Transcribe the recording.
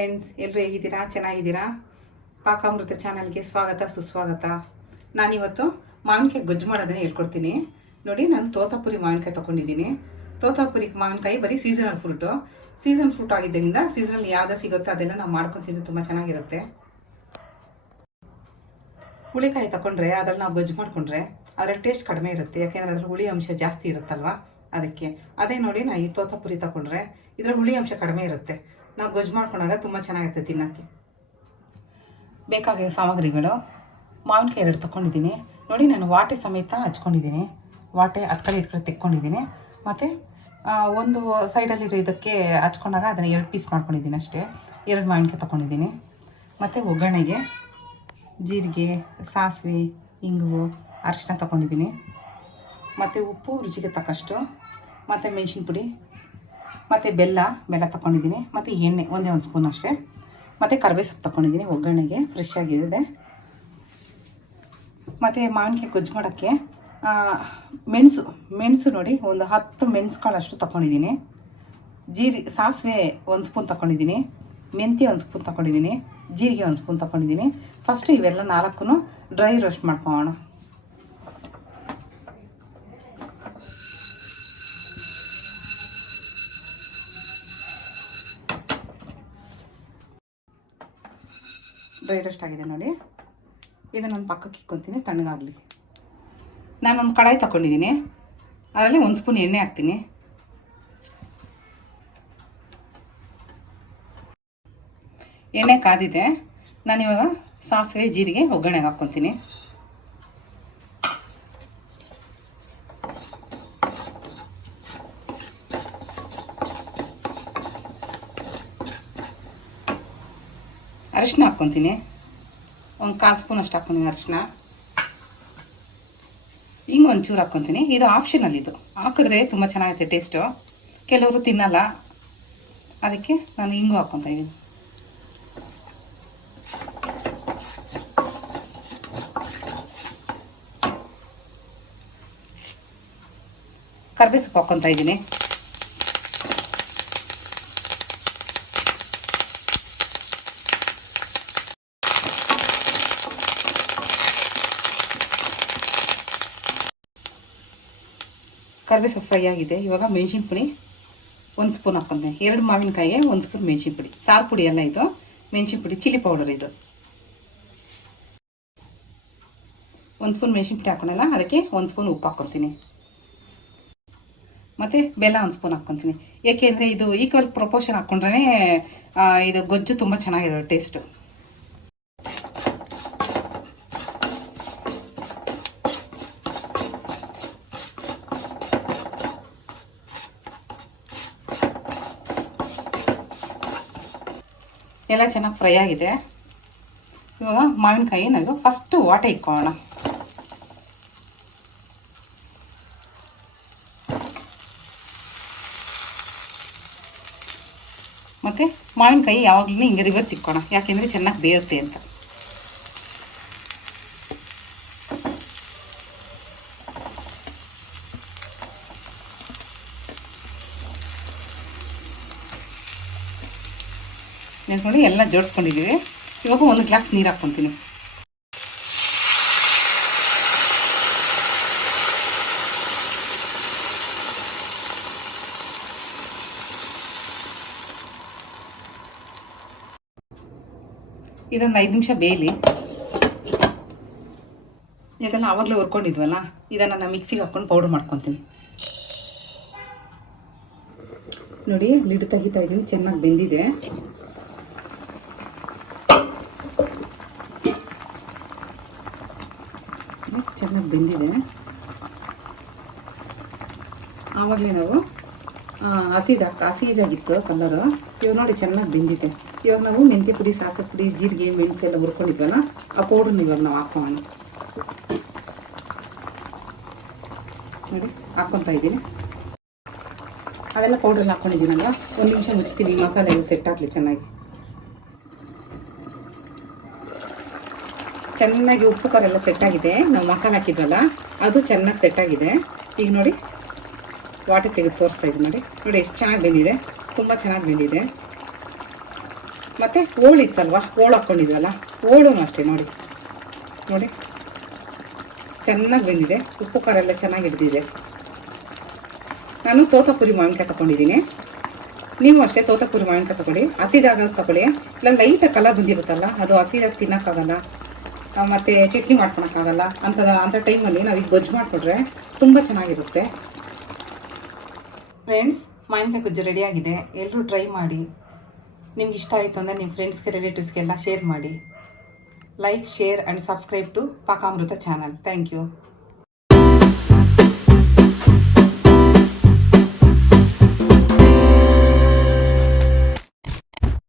Friends, ಎಲ್ಲರೂ ಹೇಗಿದ್ದೀರಾ? ಚೆನ್ನಾಗಿದ್ದೀರಾ? ಪಾಕ ಅಮೃತ ಚಾನಲ್ಗೆ ಸ್ವಾಗತ ಸುಸ್ವಾಗತ. ನಾನಿವತ್ತು ಮಾವಿನಕಾಯಿ ಗೊಜ್ಜು ಮಾಡೋದನ್ನ ಹೇಳ್ಕೊಡ್ತೀನಿ. ನೋಡಿ, ನಾನು ತೋತಾಪುರಿ ಮಾವಿನಕಾಯಿ ತೊಗೊಂಡಿದ್ದೀನಿ. ತೋತಾಪುರಿ ಮಾವಿನಕಾಯಿ ಬರೀ ಸೀಸನಲ್ ಫ್ರೂಟ್ ಆಗಿದ್ದರಿಂದ ಸೀಸನಲ್ಲಿ ಯಾವ್ದು ಸಿಗುತ್ತೋ ಅದೆಲ್ಲ ನಾವು ಮಾಡ್ಕೊಂಡು ತಿಂದು ತುಂಬ ಚೆನ್ನಾಗಿರುತ್ತೆ. ಹುಳಿಕಾಯಿ ತಗೊಂಡ್ರೆ ಅದ್ರಲ್ಲಿ ನಾವು ಗೊಜ್ಜು ಮಾಡಿಕೊಂಡ್ರೆ ಅದ್ರಲ್ಲಿ ಟೇಸ್ಟ್ ಕಡಿಮೆ ಇರುತ್ತೆ, ಯಾಕೆಂದರೆ ಅದ್ರಲ್ಲಿ ಹುಳಿ ಅಂಶ ಜಾಸ್ತಿ ಇರುತ್ತಲ್ವ, ಅದಕ್ಕೆ. ಅದೇ ನೋಡಿ, ನಾ ಈ ತೋತಾಪುರಿ ತಗೊಂಡ್ರೆ ಇದರ ಹುಳಿ ಅಂಶ ಕಡಿಮೆ ಇರುತ್ತೆ, ನಾವು ಗೊಜ್ಜು ಮಾಡ್ಕೊಂಡಾಗ ತುಂಬ ಚೆನ್ನಾಗಿರುತ್ತೆ ತಿನ್ನೋಕ್ಕೆ. ಬೇಕಾಗಿರೋ ಸಾಮಗ್ರಿಗಳು: ಮಾವಿನಕಾಯಿ 2 ತೊಗೊಂಡಿದ್ದೀನಿ. ನೋಡಿ, ನಾನು ವಾಟೆ ಸಮೇತ ಹಚ್ಕೊಂಡಿದ್ದೀನಿ. ವಾಟೆ ಹತ್ತು ಕಡೆ ಇದು ಕಡೆ ತೆಕ್ಕೊಂಡಿದ್ದೀನಿ. ಮತ್ತು ಒಂದು ಸೈಡಲ್ಲಿರೋ ಇದಕ್ಕೆ ಹಚ್ಕೊಂಡಾಗ ಅದನ್ನು 2 ಪೀಸ್ ಮಾಡ್ಕೊಂಡಿದ್ದೀನಿ ಅಷ್ಟೇ. 2 ಮಾವಿನಕಾಯಿ ತೊಗೊಂಡಿದ್ದೀನಿ. ಮತ್ತು ಒಗ್ಗರಣೆಗೆ ಜೀರಿಗೆ, ಸಾಸಿವೆ, ಇಂಗು, ಅರಿಶಿನ ತೊಗೊಂಡಿದ್ದೀನಿ. ಮತ್ತು ಉಪ್ಪು ರುಚಿಗೆ ತಕ್ಕಷ್ಟು, ಮತ್ತು ಮೆಣಸಿನ ಪುಡಿ, ಮತ್ತು ಬೆಲ್ಲ ತೊಗೊಂಡಿದ್ದೀನಿ. ಮತ್ತು ಎಣ್ಣೆ ಒಂದೇ 1 ಸ್ಪೂನ್ ಅಷ್ಟೇ. ಮತ್ತು ಕರಿಬೇವು ಸೊಪ್ಪು ತೊಗೊಂಡಿದ್ದೀನಿ ಒಗ್ಗರಣೆಗೆ, ಫ್ರೆಶ್ ಆಗಿದೆ. ಮತ್ತು ಮಾವಿನಕಾಯಿ ಗೊಜ್ಜು ಮಾಡೋಕ್ಕೆ ಮೆಣಸು ನೋಡಿ, ಒಂದು 10 ಮೆಣಸು ಕಾಳಷ್ಟು ತೊಗೊಂಡಿದ್ದೀನಿ. ಸಾಸಿವೆ 1 ಸ್ಪೂನ್ ತೊಗೊಂಡಿದ್ದೀನಿ. ಮೆಂತ್ಯ 1 ಸ್ಪೂನ್ ತೊಗೊಂಡಿದ್ದೀನಿ. ಜೀರಿಗೆ 1 ಸ್ಪೂನ್ ತೊಗೊಂಡಿದ್ದೀನಿ. ಫಸ್ಟು ಇವೆಲ್ಲ 4 ಡ್ರೈ ರೋಸ್ಟ್ ಮಾಡ್ಕೊಳ್ಳೋಣ. ಡ್ರೈ ರೋಸ್ಟ್ ಆಗಿದೆ ನೋಡಿ. ಇದನ್ನು ನಾನು ಪಕ್ಕಕ್ಕೆ ಇಕ್ಕೊತೀನಿ, ತಣ್ಣಗಾಗಲಿ. ನಾನೊಂದು ಕಡಾಯಿ ತಗೊಂಡಿದ್ದೀನಿ. ಅದರಲ್ಲಿ 1 ಸ್ಪೂನ್ ಎಣ್ಣೆ ಹಾಕ್ತೀನಿ. ಎಣ್ಣೆ ಕಾದಿದೆ. ನಾನಿವಾಗ ಸಾಸಿವೆ ಜೀರಿಗೆ ಒಗ್ಗರಣೆಗೆ ಹಾಕ್ಕೊತೀನಿ. ಅರಿಶಿನ ಹಾಕ್ಕೊತೀನಿ. 1/4 ಸ್ಪೂನ್ ಅಷ್ಟು ಹಾಕ್ಕೊತೀನಿ ಅರಿಶಿನ. ಹಿಂಗೆ ಒಂಚೂರು ಹಾಕ್ಕೊತೀನಿ. ಇದು ಆಪ್ಷನಲ್, ಇದು ಹಾಕಿದ್ರೆ ತುಂಬ ಚೆನ್ನಾಗಿರುತ್ತೆ ಟೇಸ್ಟು. ಕೆಲವರು ತಿನ್ನಲ್ಲ, ಅದಕ್ಕೆ ನಾನು ಹಿಂಗು ಹಾಕ್ಕೊತಾ ಇದ್ದೀನಿ. ಕರಿಬೇವು ಸೊಪ್ಪು ಹಾಕ್ಕೊತಾ ಇದ್ದೀನಿ. ಕರಿಬೇವು ಸೊಪ್ಪು ಫ್ರೈ ಆಗಿದೆ. ಇವಾಗ ಮೆಣಸಿನ ಪುಡಿ 1 ಸ್ಪೂನ್ ಹಾಕ್ಕೊಂತೀನಿ. 2 ಮಾವಿನಕಾಯಿಗೆ 1 ಸ್ಪೂನ್ ಮೆಣಸಿನ ಪುಡಿ. ಸಾರು ಪುಡಿ ಎಲ್ಲ ಇದು, ಮೆಣಸಿನ ಪುಡಿ, ಚಿಲ್ಲಿ ಪೌಡರ್ ಇದು. 1 ಸ್ಪೂನ್ ಮೆಣಸಿನ ಪುಡಿ ಹಾಕ್ಕೊಂಡಲ್ಲ, ಅದಕ್ಕೆ 1 ಸ್ಪೂನ್ ಉಪ್ಪು ಹಾಕ್ಕೊತೀನಿ. ಮತ್ತು ಬೆಲ್ಲ 1 ಸ್ಪೂನ್ ಹಾಕ್ಕೊತೀನಿ. ಏಕೆಂದರೆ ಇದು ಈಕ್ವಲ್ ಪ್ರಪೋರ್ಷನ್ ಹಾಕ್ಕೊಂಡ್ರೆ ಇದು ಗೊಜ್ಜು ತುಂಬ ಚೆನ್ನಾಗಿದೆ ಟೇಸ್ಟು. ಎಲ್ಲ ಚೆನ್ನಾಗಿ ಫ್ರೈ ಆಗಿದೆ. ಇವಾಗ ಮಾವಿನಕಾಯಿ ನಾವು ಫಸ್ಟು ವಾಟೆ ಇಕ್ಕೊಳ್ಳೋಣ. ಮತ್ತು ಮಾವಿನಕಾಯಿ ಯಾವಾಗಲೂ ಹಿಂಗೆ ರಿವರ್ಸ್ ಇಕ್ಕೋಣ, ಯಾಕೆಂದರೆ ಚೆನ್ನಾಗಿ ಬೇಯುತ್ತೆ ಅಂತ. ನೆನ್ಕೊಂಡು ಎಲ್ಲ ಜೋಡಿಸ್ಕೊಂಡಿದ್ದೀವಿ. ಇವಾಗ 1 ಗ್ಲಾಸ್ ನೀರು ಹಾಕ್ಕೊತೀನಿ. ಇದೊಂದು 5 ನಿಮಿಷ ಬೇಯಲಿ. ಇದೆಲ್ಲ ಆವಾಗಲೇ ಹುರ್ಕೊಂಡಿದ್ವಲ್ಲ, ಇದನ್ನು ನಾನು ಮಿಕ್ಸಿಗೆ ಹಾಕ್ಕೊಂಡು ಪೌಡ್ರ್ ಮಾಡ್ಕೊತೀನಿ. ನೋಡಿ, ಲಿಡ್ ತೆಗಿತಾ ಇದ್ದೀನಿ. ಚೆನ್ನಾಗಿ ಬೆಂದಿದೆ. ಚೆನ್ನಾಗಿ ಬೆಂದಿದೆ. ಆವಾಗಲೇ ನಾವು ಹಸಿದಾಗಿತ್ತು ಕಲರು. ಇವಾಗ ನೋಡಿ ಚೆನ್ನಾಗಿ ಬೆಂದಿದೆ. ಇವಾಗ ನಾವು ಮೆಂತ್ಯ ಪುಡಿ, ಸಾಸಿವೆ ಪುಡಿ, ಜೀರಿಗೆ, ಮೆಣಸು ಎಲ್ಲ ಹುರ್ಕೊಂಡಿದ್ವಲ್ಲ, ಆ ಪೌಡ್ರನ್ನ ಇವಾಗ ನಾವು ಹಾಕೋಣ. ನೋಡಿ, ಹಾಕ್ಕೊತಾ ಇದ್ದೀನಿ. ಅದೆಲ್ಲ ಪೌಡ್ರಲ್ಲಿ ಹಾಕ್ಕೊಂಡಿದ್ದೀನಲ್ವ, 1 ನಿಮಿಷ ಮುಚ್ತೀವಿ, ಮಸಾಲೆ ಎಲ್ಲ ಸೆಟ್ ಆಗಲಿ ಚೆನ್ನಾಗಿ. ಉಪ್ಪು ಖಾರ ಎಲ್ಲ ಸೆಟ್ ಆಗಿದೆ. ನಾವು ಮಸಾಲೆ ಹಾಕಿದ್ವಲ್ಲ, ಅದು ಚೆನ್ನಾಗಿ ಸೆಟ್ ಆಗಿದೆ. ಈಗ ನೋಡಿ, ವಾಟೆ ತೆಗೆದು ತೋರಿಸ್ತಾ ಇದ್ದೀನಿ. ನೋಡಿ ಎಷ್ಟು ಚೆನ್ನಾಗಿ ಬೆಂದಿದೆ, ತುಂಬ ಚೆನ್ನಾಗಿ ಬೆಂದಿದೆ. ಮತ್ತು ಹೋಳು ಇತ್ತಲ್ವ, ಹೋಳು ಹಾಕ್ಕೊಂಡಿದ್ವಲ್ಲ, ಹೋಳು ಅಷ್ಟೇ ನೋಡಿ ನೋಡಿ ಚೆನ್ನಾಗಿ ಬೆಂದಿದೆ. ಉಪ್ಪು ಖಾರ ಎಲ್ಲ ಚೆನ್ನಾಗಿ ಹಿಡಿದಿದೆ. ನಾನು ತೋತಾಪುರಿ ಮಾವಿನಕಾಯಿ ತೊಗೊಂಡಿದ್ದೀನಿ. ನೀವು ಅಷ್ಟೇ ತೋತಾಪುರಿ ಮಾವಿನಕಾಯಿ ತೊಗೊಳ್ಳಿ. ಹಸಿದಾಗ ತೊಗೊಳ್ಳಿ, ಇಲ್ಲ ಲೈಟಾಗಿ ಕಲರ್ ಬಂದಿರುತ್ತಲ್ಲ, ಅದು ಹಸಿದಾಗ ತಿನ್ನೋಕ್ಕಾಗಲ್ಲ, ಮತ್ತು ಚಟ್ನಿ ಮಾಡ್ಕೊಳಕ್ಕಾಗಲ್ಲ. ಅಂಥ ಟೈಮಲ್ಲಿ ನಾವು ಈಗ ಗೊಜ್ಜು ಮಾಡಿಕೊಟ್ರೆ ತುಂಬ ಚೆನ್ನಾಗಿರುತ್ತೆ. ಫ್ರೆಂಡ್ಸ್, ಮಾವಿನಕಾಯಿ ಗೊಜ್ಜು ರೆಡಿಯಾಗಿದೆ. ಎಲ್ಲರೂ ಟ್ರೈ ಮಾಡಿ. ನಿಮ್ಗೆ ಇಷ್ಟ ಆಯಿತು ಅಂದರೆ ನಿಮ್ಮ ಫ್ರೆಂಡ್ಸ್ಗೆ, ರಿಲೇಟಿವ್ಸ್ಗೆಲ್ಲ ಶೇರ್ ಮಾಡಿ. Like, share and subscribe to Paka Amrutha channel. Thank you.